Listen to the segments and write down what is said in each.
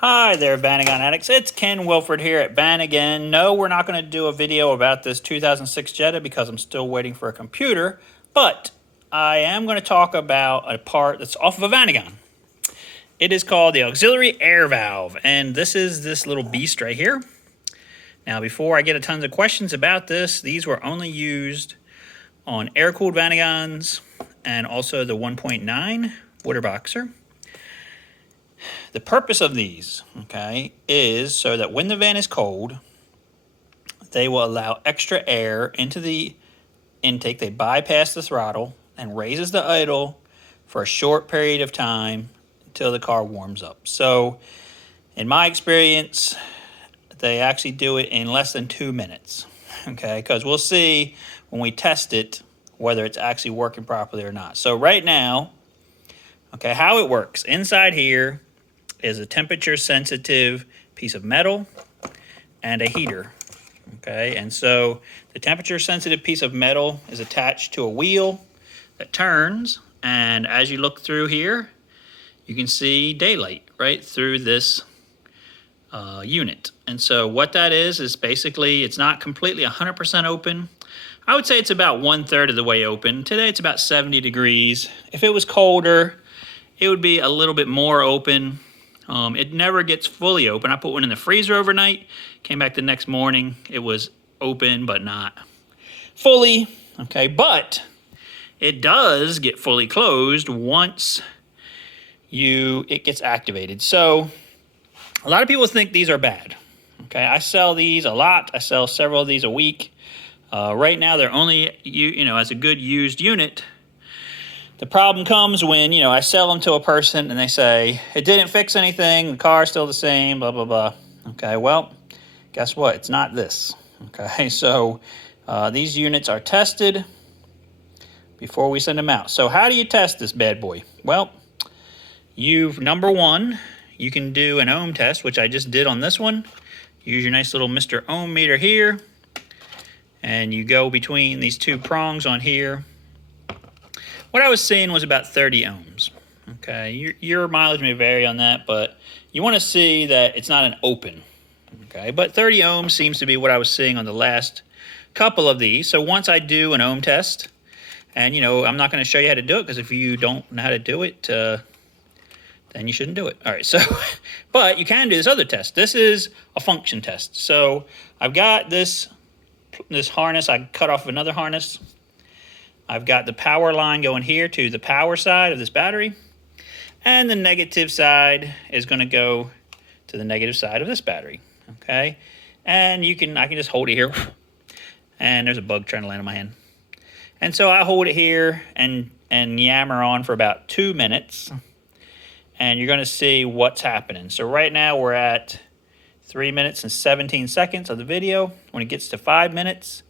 Hi there, Vanagon addicts. It's Ken Wilford here at Vanagon. No, we're not going to do a video about this 2006 Jetta because I'm still waiting for a computer, but I am going to talk about a part that's off of a Vanagon. It is called the auxiliary air valve, and this is this little beast right here. Now, before I get a tons of questions about this, these were only used on air-cooled Vanagons and also the 1.9 water boxer. The purpose of these, okay, is so that when the van is cold, they will allow extra air into the intake. They bypass the throttle and raises the idle for a short period of time until the car warms up. So, in my experience, they actually do it in less than 2 minutes, okay, because we'll see when we test it whether it's actually working properly or not. So right now, okay, how it works, inside here is a temperature sensitive piece of metal and a heater, okay? And so the temperature sensitive piece of metal is attached to a wheel that turns, and as you look through here, you can see daylight right through this unit. And so what that is basically, it's not completely 100% open. I would say it's about 1/3 of the way open. Today it's about 70 degrees. If it was colder, it would be a little bit more open. It never gets fully open. I put one in the freezer overnight, came back the next morning. It was open, but not fully, okay? But it does get fully closed once it gets activated. So a lot of people think these are bad, okay? I sell these a lot. I sell several of these a week. Right now, they're only, as a good used unit. The problem comes when, I sell them to a person and they say, it didn't fix anything, the car's still the same, blah, blah, blah. Okay, well, guess what? It's not this. Okay, so these units are tested before we send them out. So how do you test this bad boy? Well, number one, you can do an ohm test, which I just did on this one. Use your nice little Mr. Ohm meter here, and you go between these two prongs on here. What I was seeing was about 30 ohms. Okay, your mileage may vary on that, but you want to see that it's not an open. Okay, but 30 ohms seems to be what I was seeing on the last couple of these. So once I do an ohm test, and I'm not going to show you how to do it because if you don't know how to do it, then you shouldn't do it. All right, so, but you can do this other test. This is a function test. So I've got this harness. I cut off another harness. I've got the power line going here to the power side of this battery, and the negative side is going to go to the negative side of this battery, okay? And I can just hold it here, and there's a bug trying to land on my hand. And so I hold it here and yammer on for about 2 minutes, and you're going to see what's happening. So right now we're at 3 minutes and 17 seconds of the video. When it gets to 5 minutes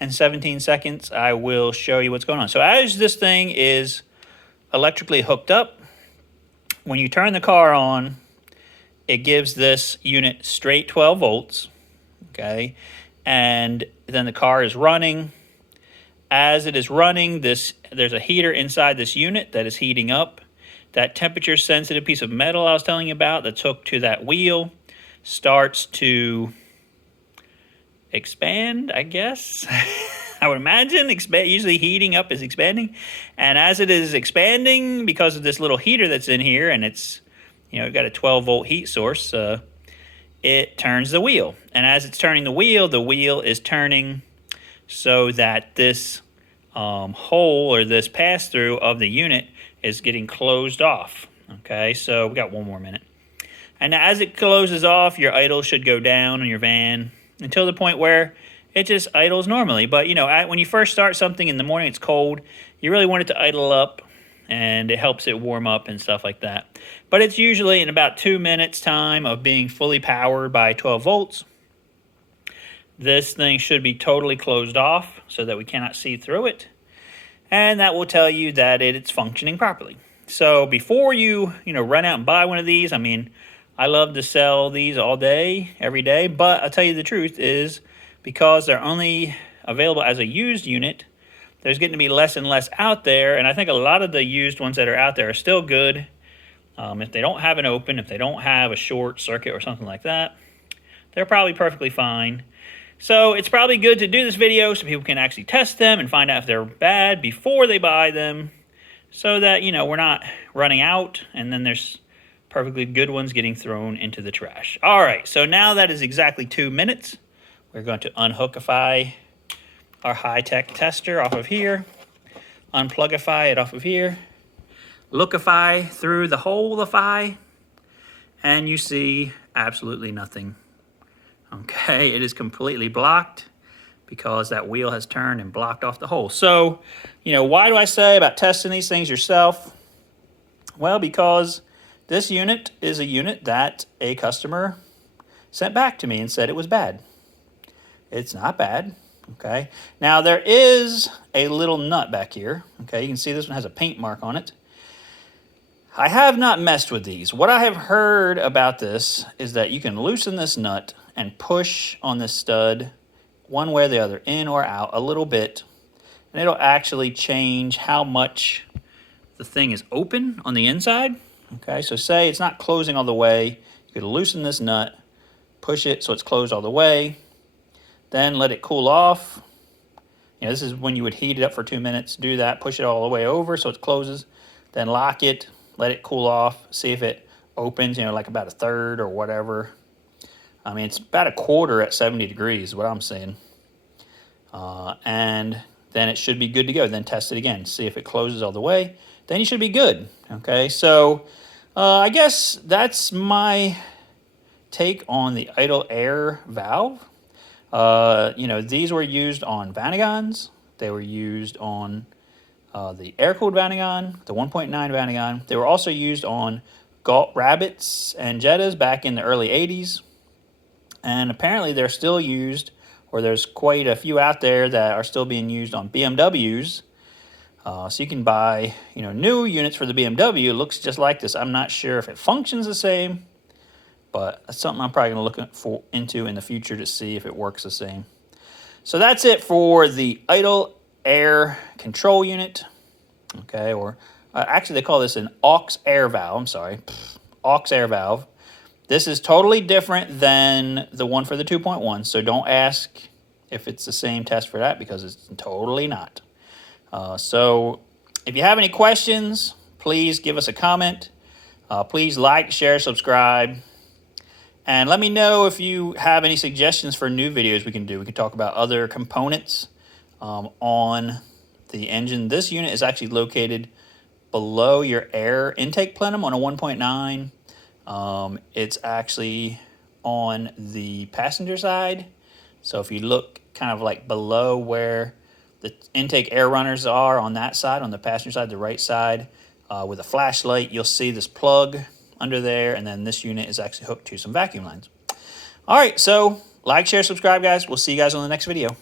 and 17 seconds, I will show you what's going on. So as this thing is electrically hooked up, when you turn the car on, it gives this unit straight 12 volts, okay? And then the car is running. As it is running, there's a heater inside this unit that is heating up. That temperature sensitive piece of metal I was telling you about that's hooked to that wheel starts to expand, I guess. I would imagine usually heating up is expanding, and as it is expanding, because of this little heater that's in here, and it's got a 12-volt heat source, it turns the wheel, and as it's turning the wheel is turning so that this hole or this pass-through of the unit is getting closed off. Okay, so we got 1 more minute, and as it closes off, your idle should go down on your van until the point where it just idles normally. But when you first start something in the morning, it's cold, you really want it to idle up, and it helps it warm up and stuff like that. But it's usually in about 2 minutes time of being fully powered by 12 volts. This thing should be totally closed off so that we cannot see through it, and that will tell you that it's functioning properly. So before you run out and buy one of these, I mean, I love to sell these all day, every day, but I'll tell you the truth is, because they're only available as a used unit, there's getting to be less and less out there, and I think a lot of the used ones that are out there are still good. If they don't have an open, if they don't have a short circuit or something like that, they're probably perfectly fine. So it's probably good to do this video so people can actually test them and find out if they're bad before they buy them, so that, you know, we're not running out and then there's perfectly good ones getting thrown into the trash. All right, so now that is exactly 2 minutes. We're going to unhookify our high-tech tester off of here, unplugify it off of here, lookify through the hole-ify, and you see absolutely nothing. Okay, it is completely blocked because that wheel has turned and blocked off the hole. So, you know, why do I say about testing these things yourself? Well, because this unit is a unit that a customer sent back to me and said it was bad. It's not bad, okay? Now, there is a little nut back here, okay? You can see this one has a paint mark on it. I have not messed with these. What I have heard about this is that you can loosen this nut and push on this stud one way or the other, in or out, a little bit, and it'll actually change how much the thing is open on the inside. Okay, so say it's not closing all the way, you could loosen this nut, push it so it's closed all the way, then let it cool off. You know, this is when you would heat it up for 2 minutes. Do that, push it all the way over so it closes, then lock it, let it cool off, see if it opens, you know, like about a third or whatever. I mean, it's about a quarter at 70 degrees is what I'm saying. And then it should be good to go. Then test it again, see if it closes all the way. Then you should be good, okay? So I guess that's my take on the idle air valve. You know, these were used on Vanagons. They were used on the Air Cooled Vanagon, the 1.9 Vanagon. They were also used on Rabbits and Jettas back in the early 80s. And apparently they're still used, or there's quite a few out there that are still being used on BMWs. So you can buy, you know, new units for the BMW. It looks just like this. I'm not sure if it functions the same, but that's something I'm probably going to look into in the future to see if it works the same. So that's it for the idle air control unit. Okay, or actually they call this an Aux Air Valve. I'm sorry, Aux Air Valve. This is totally different than the one for the 2.1, so don't ask if it's the same test for that, because it's totally not. So if you have any questions, please give us a comment. Please like, share, subscribe. And let me know if you have any suggestions for new videos we can do. We can talk about other components on the engine. This unit is actually located below your air intake plenum on a 1.9. It's actually on the passenger side. So if you look kind of like below where the intake air runners are on that side, on the passenger side, the right side, with a flashlight, you'll see this plug under there, and then this unit is actually hooked to some vacuum lines. All right, so like, share, subscribe, guys. We'll see you guys on the next video.